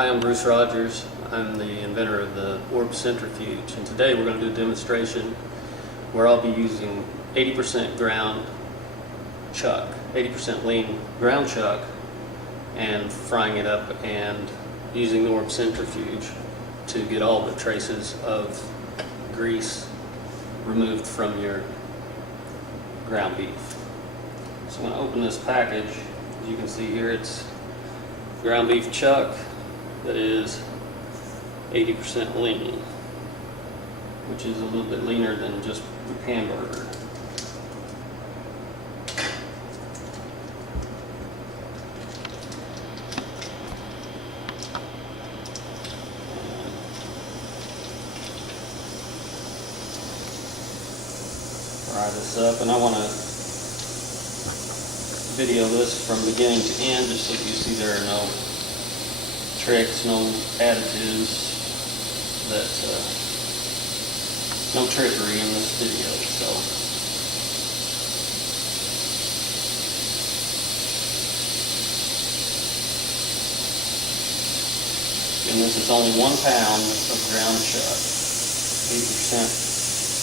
Hi, I'm Bruce Rogers. I'm the inventor of the Orb Centrifuge, and today we're going to do a demonstration where I'll be using 80% ground chuck, 80% lean ground chuck, and frying it up and using the Orb Centrifuge to get all the traces of grease removed from your ground beef. So I'm going to open this package. As you can see here, it's ground beef chuck that is 80% lean, which is a little bit leaner than just hamburger. Fry this up, and I want to video this from beginning to end just so you see there are no tricks, no additives, no trickery in this video. So and this is only 1 pound of ground chuck, 80%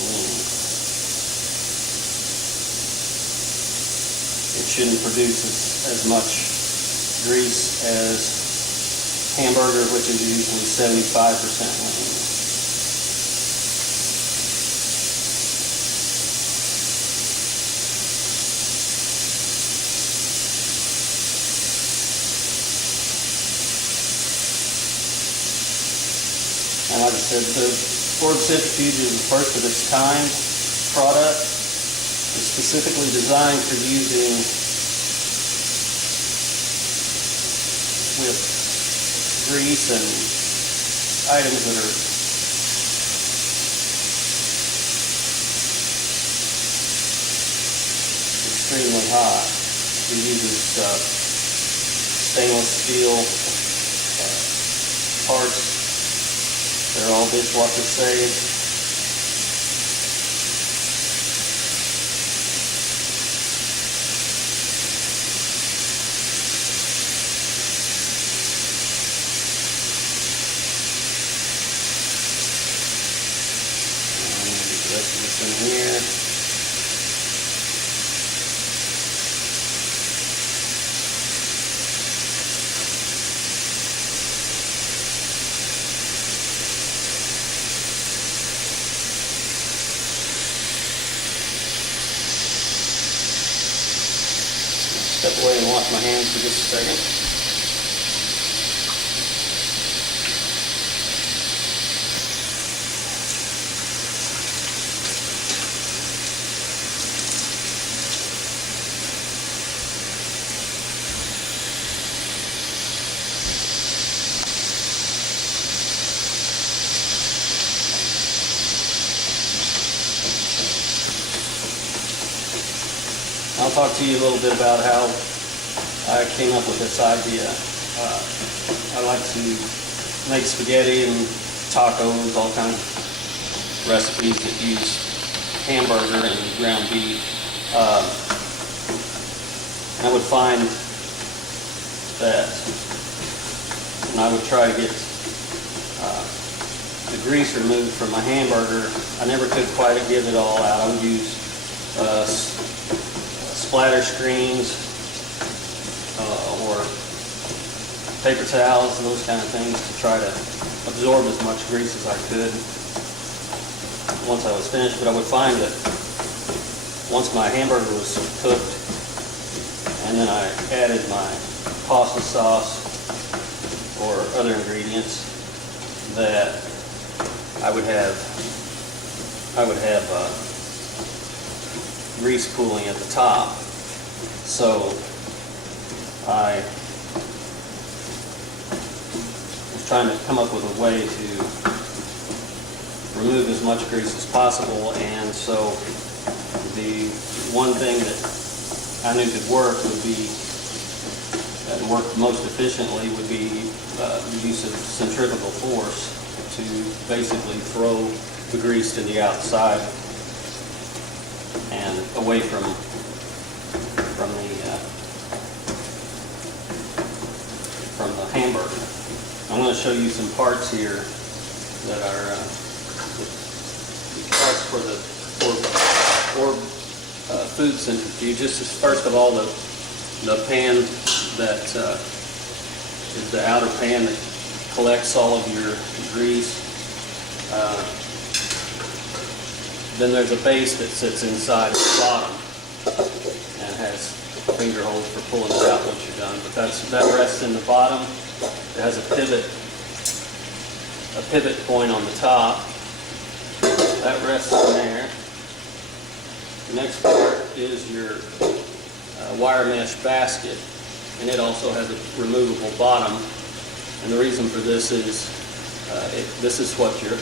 lean. It shouldn't produce as much grease as hamburger, which is usually 75% lean. And like I said, the Orb Centrifuge is the first of its kind product. It's specifically designed for using with grease and items that are extremely hot. It uses stainless steel parts. They're all dishwasher safe. This in here. Step away and wash my hands for just a second. I'll talk to you a little bit about how I came up with this idea. I like to make spaghetti and tacos, all kinds of recipes that use hamburger and ground beef. I would find that when I would try to get the grease removed from my hamburger, I never could quite get it all out. I would use splatter screens or paper towels and those kind of things to try to absorb as much grease as I could once I was finished. But I would find that once my hamburger was cooked and then I added my pasta sauce or other ingredients, that I would have grease pooling at the top. So I was trying to come up with a way to remove as much grease as possible, and so the one thing that I knew could work would be, and work most efficiently, would be the use of centrifugal force to basically throw the grease to the outside and away from the hamburger. I'm going to show you some parts here that are the parts for the Orb Food Centrifuge. This is first of all the pan that is the outer pan that collects all of your grease. Then there's a base that sits inside at the bottom and has finger holes for pulling it out once you're done. But that rests in the bottom. It has a pivot point on the top. That rests in there. The next part is your wire mesh basket, and it also has a removable bottom. And the reason for this is this is what your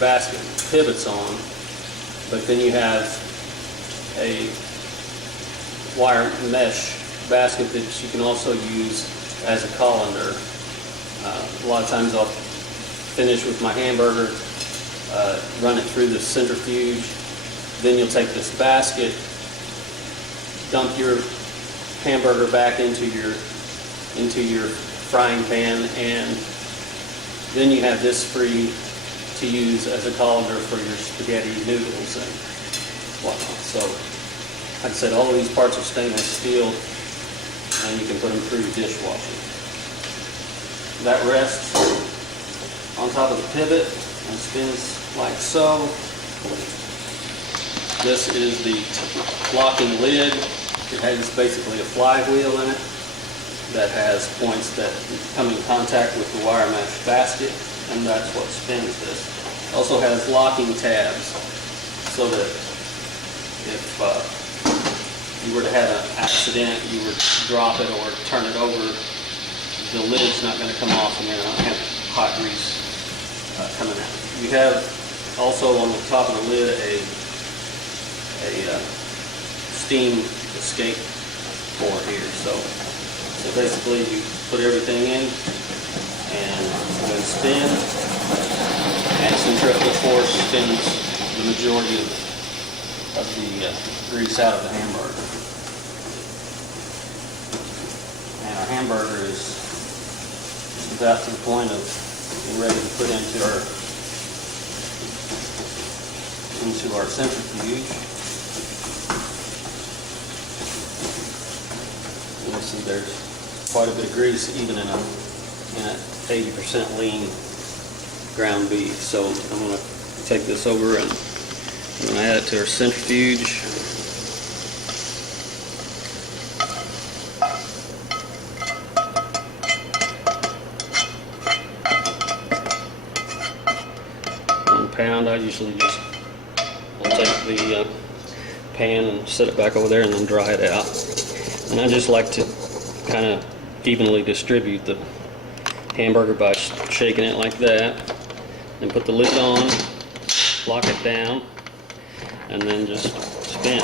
basket pivots on, but then you have a wire mesh basket that you can also use as a colander. A lot of times I'll finish with my hamburger, run it through the centrifuge, then you'll take this basket, dump your hamburger back into your frying pan, and then you have this free to use as a colander for your spaghetti noodles and whatnot. So, like I said, all of these parts are stainless steel, and you can put them through dishwashing. That rests on top of the pivot and spins like so. This is the locking lid. It has basically a flywheel in it that has points that come in contact with the wire mesh basket, and that's what spins this. It also has locking tabs so that if you were to have an accident, you were to drop it or turn it over, the lid's not going to come off and you're not have hot grease coming out. You have also on the top of the lid a steam escape port here. So basically you put everything in and then spin, and centrifugal force spins the majority of the grease out of the hamburger. And our hamburger is just about to the point of being ready to put into our centrifuge. You'll see there's quite a bit of grease even in a 80% lean ground beef. So I'm going to take this over and I'm going to add it to our centrifuge. Pound. I usually just will take the pan and set it back over there and then dry it out. And I just like to kind of evenly distribute the hamburger by shaking it like that. Then put the lid on, lock it down, and then just spin.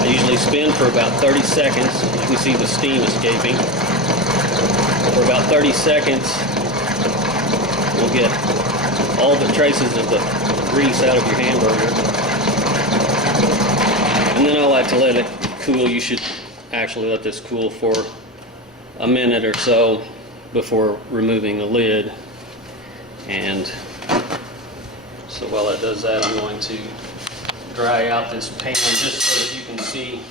I usually spin for about 30 seconds. You can see the steam escaping. For about 30 seconds, we'll get all the traces of the grease out of your hamburger. And then I like to let it cool. You should actually let this cool for a minute or so before removing the lid. And so while it does that, I'm going to dry out this pan just so that you can see,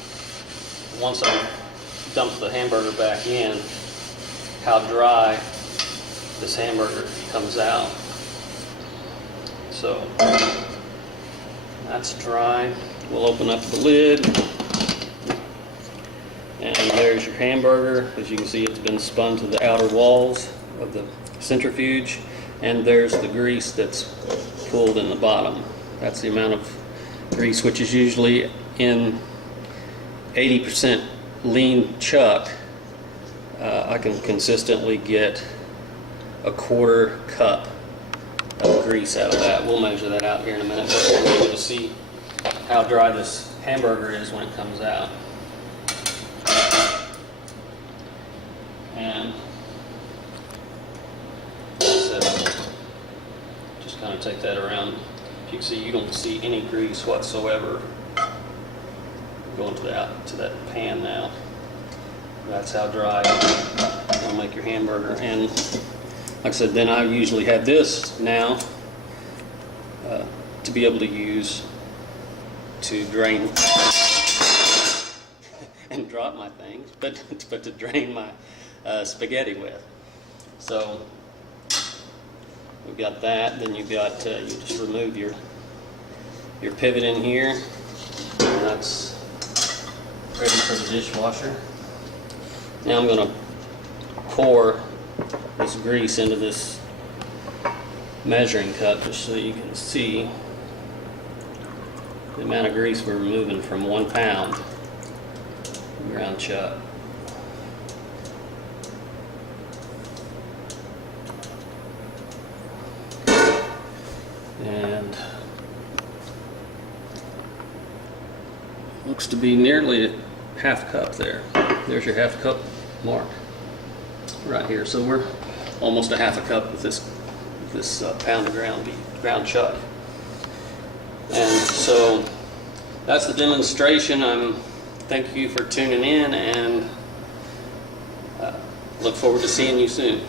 once I dump the hamburger back in, how dry this hamburger comes out. So that's dry. We'll open up the lid, and there's your hamburger. As you can see, it's been spun to the outer walls of the centrifuge, and there's the grease that's pulled in the bottom. That's the amount of grease, which is usually in 80% lean chuck. I can consistently get a 1/4 cup of grease out of that. We'll measure that out here in a minute, but we'll be able to see how dry this hamburger is when it comes out. And so just kind of take that around. If you can see, you don't see any grease whatsoever going to that pan now. That's how dry you'll make your hamburger. And like I said, then I usually have this now to be able to use to drain and drop my things, but to drain my spaghetti with. So we've got that. Then you've got you just remove your pivot in here, and that's ready for the dishwasher. Now I'm going to pour this grease into this measuring cup just so you can see the amount of grease we're removing from 1 pound ground chuck. And looks to be nearly a half cup there. There's your half cup mark right here. So we're almost a half a cup with this pound of ground chuck. And so that's the demonstration. Thank you for tuning in, and look forward to seeing you soon.